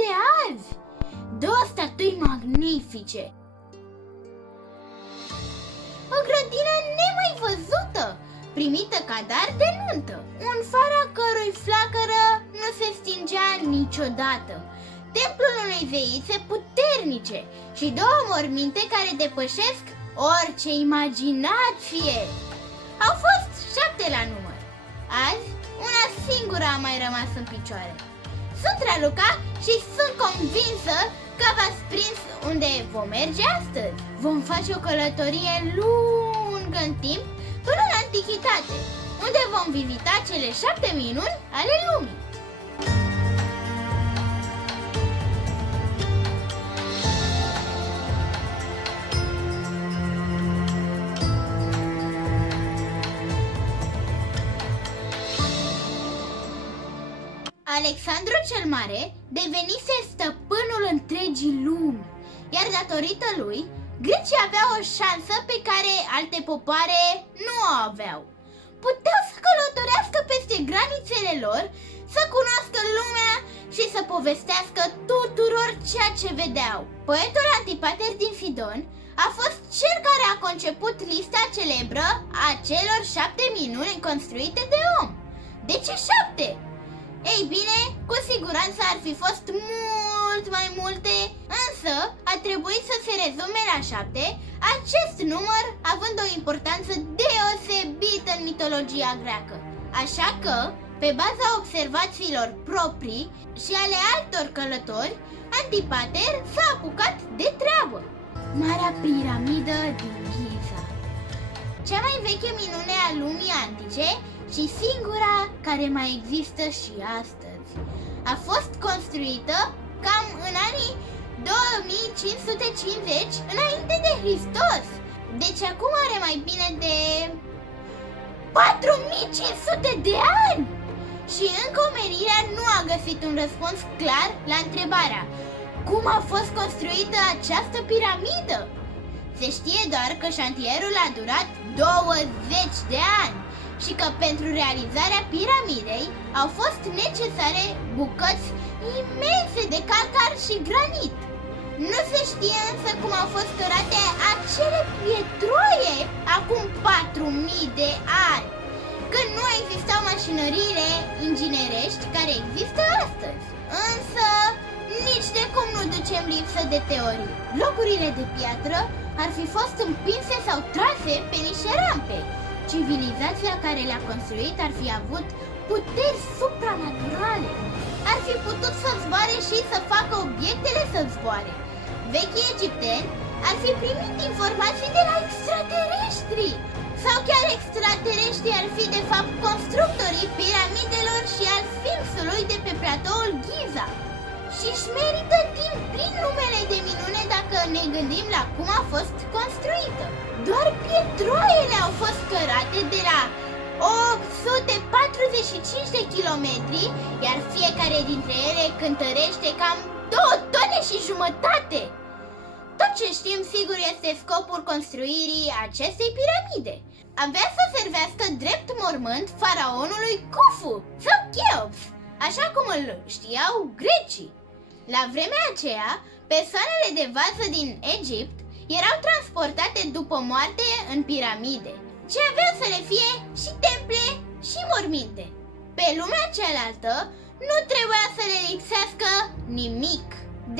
de azi. Două statui magnifice. O grădină nemai văzută, primită ca dar de nuntă. Un far a cărui flacără nu se stingea niciodată. Templul unei zeițe puternice și două morminte care depășesc orice imaginație. Au fost 7 la număr. Azi, una singură a mai rămas în picioare. Sunt Raluca și sunt convinsă că v-ați prins unde vom merge astăzi. Vom face o călătorie lungă în timp până la antichitate, unde vom vizita cele 7 minuni ale lumii. Alexandru cel Mare devenise stăpânul întregii lumi, iar datorită lui, grecii aveau o șansă pe care alte popoare nu o aveau. Puteau să călătorească peste granițele lor, să cunoască lumea și să povestească tuturor ceea ce vedeau. Poetul Antipater din Sidon a fost cel care a conceput lista celebră a celor 7 minuni construite de om. De ce 7? Ei bine, cu siguranță ar fi fost mult mai multe, însă a trebuit să se rezume la 7, acest număr având o importanță deosebită în mitologia greacă. Așa că, pe baza observațiilor proprii și ale altor călători, Antipater s-a apucat de treabă. Marea piramidă din Giza, cea mai veche minune a lumii antice și singura care mai există și astăzi, a fost construită cam în anii 2550 înainte de Hristos. Deci acum are mai bine de 4500 de ani! Și încă omenirea nu a găsit un răspuns clar la întrebarea: cum a fost construită această piramidă? Se știe doar că șantierul a durat 20 de ani și că pentru realizarea piramidei au fost necesare bucăți imense de calcar și granit. Nu se știe însă cum au fost cărate acele pietroie acum 4000 de ani, când nu existau mașinăriile inginerești care există astăzi. Însă, nici de cum nu ducem lipsă de teorii. Blocurile de piatră ar fi fost împinse sau trase pe niște rampe. Civilizația care le-a construit ar fi avut puteri supranaturale. Ar fi putut să zboare și să facă obiectele să zboare. Vechii egipteni ar fi primit informații de la extraterestri. Sau chiar extraterestrii ar fi de fapt constructorii piramidelor și al Sfinxului de pe platoul Giza. Și-și merită din plin numele de minune dacă ne gândim la cum a fost construită. Doar pietroaiele au fost cărate de la 845 de kilometri, iar fiecare dintre ele cântărește cam 2 tone și jumătate. Tot ce știm sigur este scopul construirii acestei piramide. Avea să servească drept mormânt faraonului Khufu sau Cheops, așa cum îl știau grecii. La vremea aceea, persoanele de vază din Egipt erau transportate după moarte în piramide, ce aveau să le fie și temple și morminte. Pe lumea cealaltă nu trebuia să le lipsească nimic.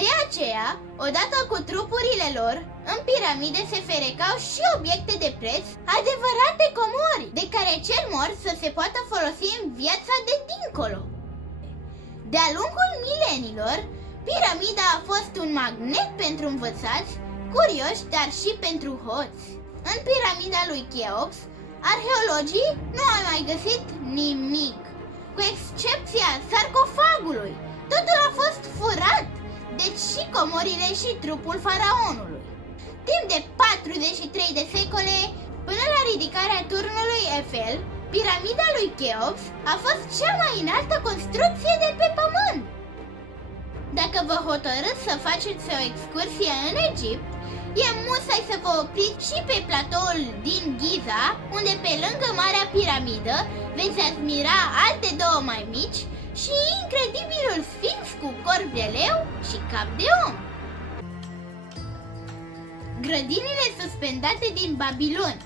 De aceea, odată cu trupurile lor, în piramide se ferecau și obiecte de preț, adevărate comori, de care cel mort să se poată folosi în viața de dincolo. De-a lungul milenilor, piramida a fost un magnet pentru învățați, curioși, dar și pentru hoți. În piramida lui Cheops, arheologii nu au mai găsit nimic, cu excepția sarcofagului. Totul a fost furat, deci și comorile și trupul faraonului. Timp de 43 de secole, până la ridicarea turnului Eiffel, piramida lui Cheops a fost cea mai înaltă construcție de pe pământ. Dacă vă hotărâți să faceți o excursie în Egipt, e musai să vă opriți și pe platoul din Giza, unde pe lângă Marea Piramidă veți admira alte două mai mici și incredibilul sfinx cu corp de leu și cap de om. Grădinile suspendate din Babilon.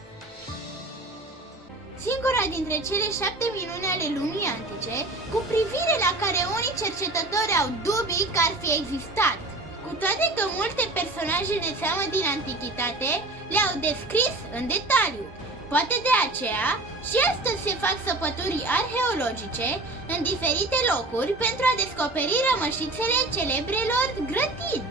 Singura dintre cele 7 minuni ale lumii antice, cu privire la care unii cercetători au dubii că ar fi existat. Cu toate că multe personaje de seamă din antichitate le-au descris în detaliu. Poate de aceea și astăzi se fac săpături arheologice în diferite locuri pentru a descoperi rămășițele celebrelor grădini.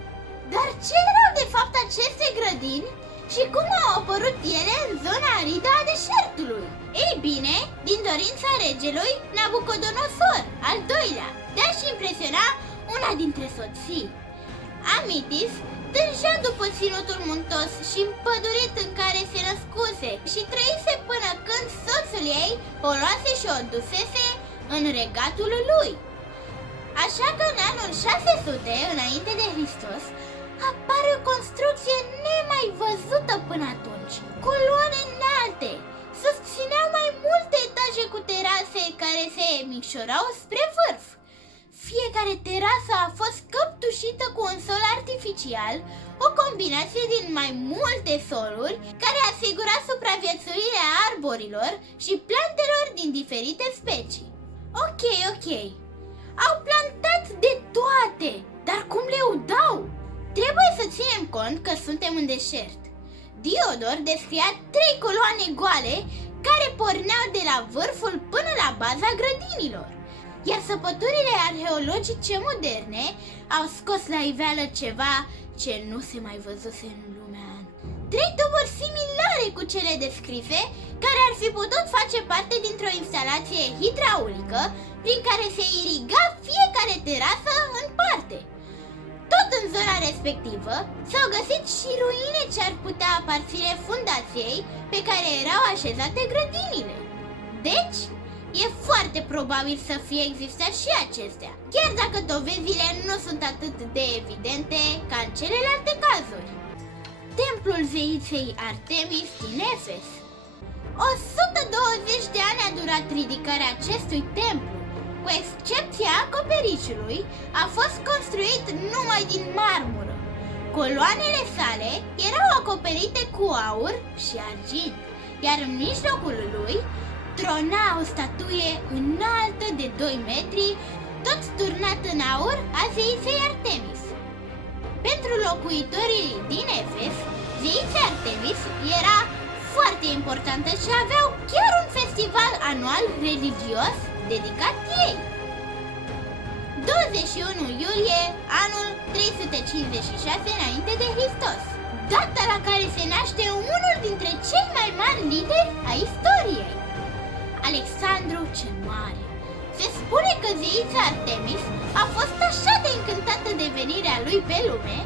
Dar ce erau de fapt aceste grădini și cum au apărut ele în zona aridă a deșertului? Ei bine, din dorința regelui Nabucodonosor al II-lea de a-și impresiona una dintre soții, Amitis târjea după ținutul muntos și împădurit în care se născuse și trăise până când soțul ei o luase și o dusese în regatul lui. Așa că în anul 600 înainte de Hristos apare o construcție nemai văzută până atunci. Coloane înalte susțineau mai multe etaje cu terase care se micșorau spre vârf. Fiecare terasă a fost căptușită cu un sol artificial, o combinație din mai multe soluri care asigura supraviețuirea arborilor și plantelor din diferite specii. Ok, au plantat de toate, dar cum le udau? Trebuie să ținem cont că suntem în deșert. Diodor descria 3 coloane goale care porneau de la vârful până la baza grădinilor. Iar săpăturile arheologice moderne au scos la iveală ceva ce nu se mai văzuse în lumea. 3 tuburi similare cu cele descrise, care ar fi putut face parte dintr-o instalație hidraulică prin care se iriga fiecare terasă în parte. Tot în zona respectivă s-au găsit și ruine ce ar putea aparține fundației pe care erau așezate grădinile. Deci, e foarte probabil să fie existat și acestea, chiar dacă dovezile nu sunt atât de evidente ca în celelalte cazuri. Templul zeiței Artemis din Efes. 120 de ani a durat ridicarea acestui templu. Cu excepția acoperișului, a fost construit numai din marmură. Coloanele sale erau acoperite cu aur și argint, iar în mijlocul lui trona o statuie înaltă de 2 metri, tot turnat în aur a zeiței Artemis. Pentru locuitorii din Efes, zeița Artemis era foarte importantă și aveau chiar un festival anual religios dedicat ei. 21 iulie, anul 356 înainte de Hristos, data la care se naște unul dintre cei mai mari lideri ai istoriei, Alexandru cel Mare. Se spune că zeița Artemis a fost așa de încântată de venirea lui pe lume,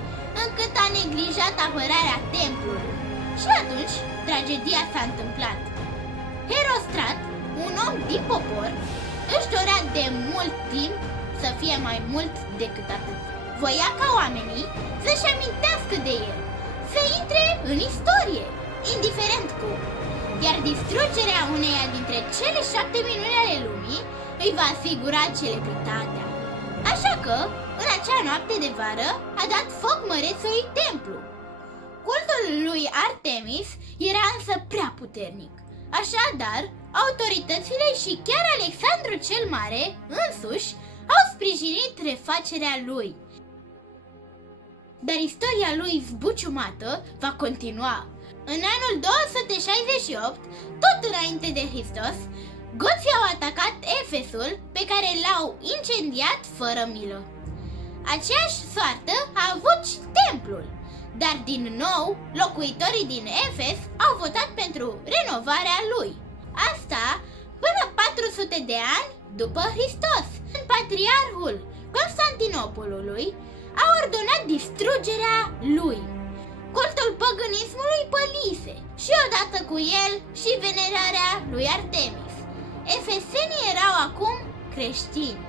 încât a neglijat apărarea templului. Și atunci, tragedia s-a întâmplat. Herostrat, un om din popor, își dorea de mult timp să fie mai mult decât atât. Voia ca oamenii să-și amintească de el, să intre în istorie, indiferent cum. Iar distrugerea uneia dintre cele 7 minuni ale lumii îi va asigura celebritatea. Așa că, în acea noapte de vară, a dat foc mărețului templu. Cultul lui Artemis era însă prea puternic. Așadar, autoritățile și chiar Alexandru cel Mare însuși au sprijinit refacerea lui. Dar istoria lui zbuciumată va continua. În anul 268, tot înainte de Hristos, goții au atacat Efesul, pe care l-au incendiat fără milă. Aceeași soartă a avut și templul, dar din nou locuitorii din Efes au votat pentru renovarea lui. Asta până 400 de ani după Hristos. Patriarhul Constantinopolului a ordonat distrugerea lui. Cultul păgânismului pălise și odată cu el și venerarea lui Artemis. Efesenii erau acum creștini.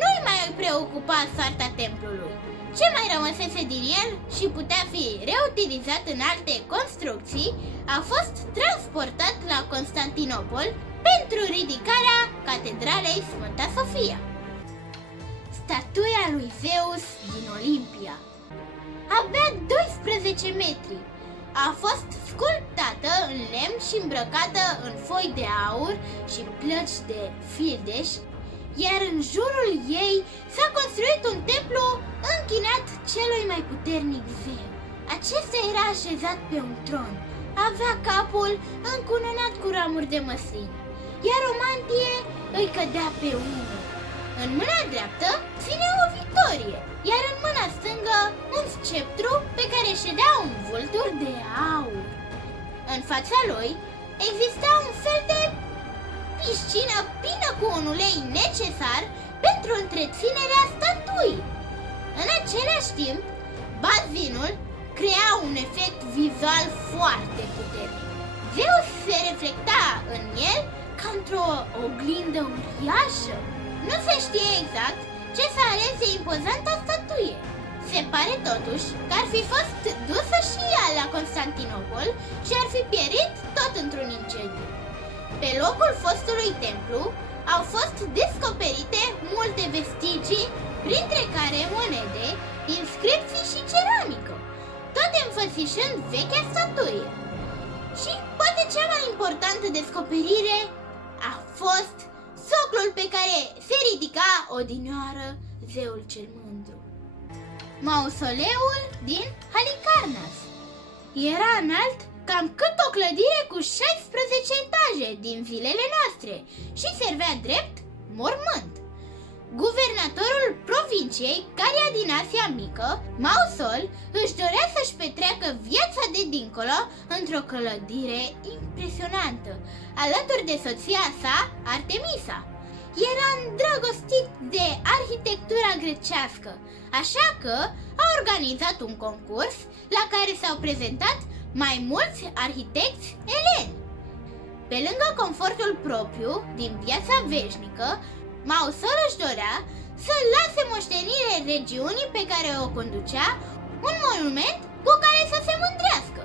Nu-i mai preocupa soarta templului. Ce mai rămăsese din el și putea fi reutilizat în alte construcții a fost transportat la Constantinopol pentru ridicarea catedralei Sfânta Sofia. statuia lui Zeus din Olimpia. Avea 12 metri. A fost sculptată în lemn și îmbrăcată în foi de aur și plăci de fildeș, iar în jurul ei s-a construit un templu închinat celui mai puternic zeu. Acesta era așezat pe un tron, avea capul încununat cu ramuri de măsline, iar o mantie îi cădea pe umăr. În mâna dreaptă ținea o victorie, iar în mâna stângă un sceptru pe care ședea un vultur de aur. În fața lui exista un fel de piscină plină cu un ulei necesar pentru întreținerea statuii. În același timp, bazinul crea un efect vizual foarte puternic. Zeus se reflecta în el ca într-o oglindă uriașă. Nu se știe exact ce s-a ales de impozanta statuie. Se pare totuși că ar fi fost dusă și ea la Constantinopol și ar fi pierit tot într-un incendiu. Pe locul fostului templu au fost descoperite multe vestigii, printre care monede, inscripții și ceramică, toate înfățișând vechea statuie. Și poate cea mai importantă descoperire a fost soclul pe care se ridica odinioară zeul cel mândru. Mausoleul din Halicarnas era înalt cam cât o clădire cu 16 etaje din zilele noastre și servea drept mormânt. Guvernatorul provinciei Caria din Asia Mică, Mausol, își dorea să-și petreacă viața de dincolo într-o clădire impresionantă, alături de soția sa, Artemisa. Era îndrăgostit de arhitectura grecească, așa că a organizat un concurs la care s-au prezentat mai mulți arhitecți eleni. Pe lângă confortul propriu din viața veșnică, Mausol își dorea să lase moștenire regiunii pe care o conducea un monument cu care să se mândrească.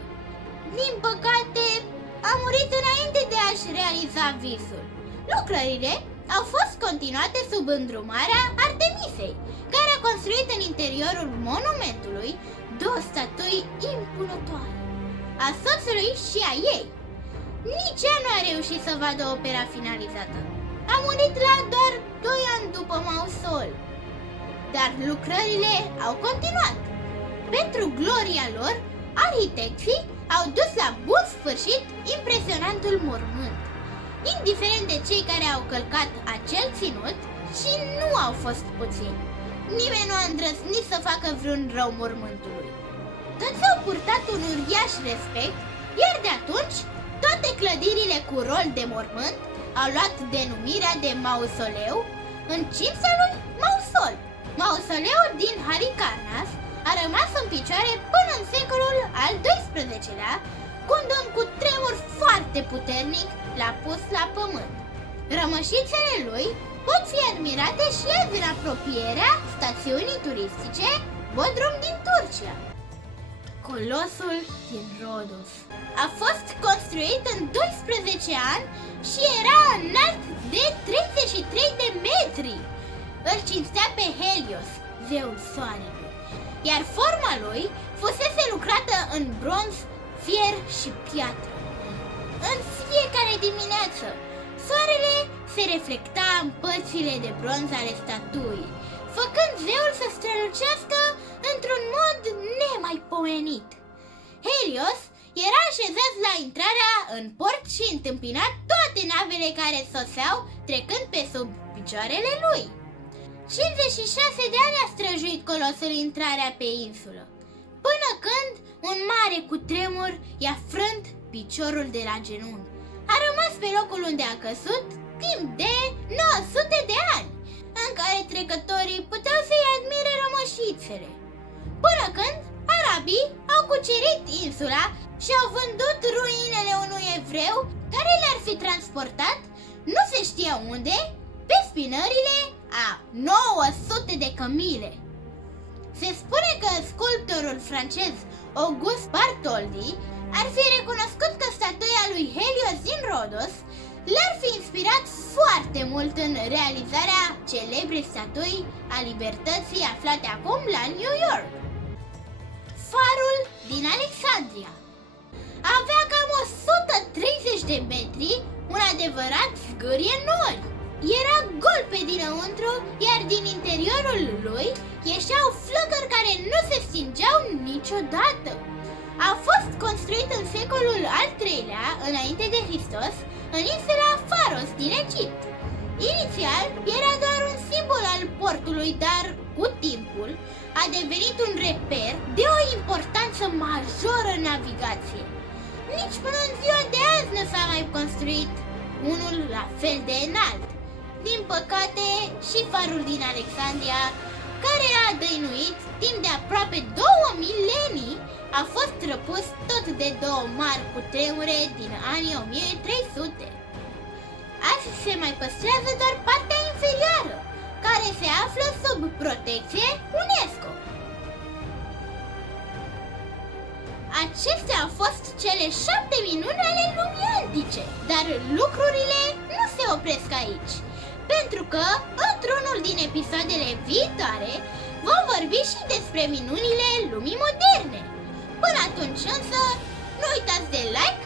Din păcate, a murit înainte de a-și realiza visul. Lucrările au fost continuate sub îndrumarea Artemisei, care a construit în interiorul monumentului două statui impunătoare, a soțului și a ei. Nici ea nu a reușit să vadă opera finalizată. A murit la doar 2 ani după Mausol. Dar lucrările au continuat. Pentru gloria lor, arhitecții au dus la bun sfârșit impresionantul mormânt, indiferent de cei care au călcat acel ținut, și nu au fost puțini. Nimeni nu a îndrăznit să facă vreun rău mormântului. Toți au purtat un uriaș respect, iar de atunci toate clădirile cu rol de mormânt au luat denumirea de mausoleu în cinstea lui Mausol. Mausoleul din Halicarnas a rămas în picioare până în secolul al XII-lea, când un cutremur foarte puternic l-a pus la pământ. Rămășițele lui pot fi admirate și azi în apropierea stațiunii turistice Bodrum din Turcia. Colosul din Rhodos a fost construit în 12 ani și era înalt de 33 de metri. Îl cinstea pe Helios, zeul soarelui, iar forma lui fusese lucrată în bronz, fier și piatră. În fiecare dimineață, soarele se reflecta în părțile de bronz ale statuii, făcând zeul să strălucească într-un mod nemaipomenit. Helios era așezat la intrarea în port și întâmpina toate navele care soseau, trecând pe sub picioarele lui. 56 de ani a străjuit colosul intrarea pe insulă, până când un mare cutremur i-a frânt piciorul de la genunchi. A rămas pe locul unde a căzut timp de 900 de ani, în care trecătorii puteau să-i admire rămășițele, până când arabii au cucerit insula și au vândut ruinele unui evreu care le-ar fi transportat, nu se știa unde, pe spinările a 900 de cămile. Se spune că sculptorul francez Auguste Bartholdi ar fi recunoscut că statuia lui Helios din Rhodos le-ar fi inspirat foarte mult în realizarea celebrei statui a libertății aflate acum la New York. Farul din Alexandria avea cam 130 de metri, un adevărat zgârie nori. Era gol pe dinăuntru, iar din interiorul lui ieșeau flăcări care nu se stingeau niciodată. A fost construit în secolul al III-lea înainte de Hristos, în insula Faros din Egipt. Inițial era doar un simbol al portului, dar cu timpul a devenit un reper de o importanță majoră în navigație. Nici până în ziua de azi nu s-a mai construit unul la fel de înalt. Din păcate, și farul din Alexandria, care a dăinuit timp de aproape 2 milenii, a fost răpus tot de 2 mari cutremure din anii 1300. Azi se mai păstrează doar partea inferioară, care se află sub protecție UNESCO. Acestea au fost cele 7 minuni ale lumii antice, dar lucrurile nu se opresc aici, pentru că, într-unul din episoadele viitoare, vom vorbi și despre minunile lumii moderne. Până atunci însă, nu uitați de like,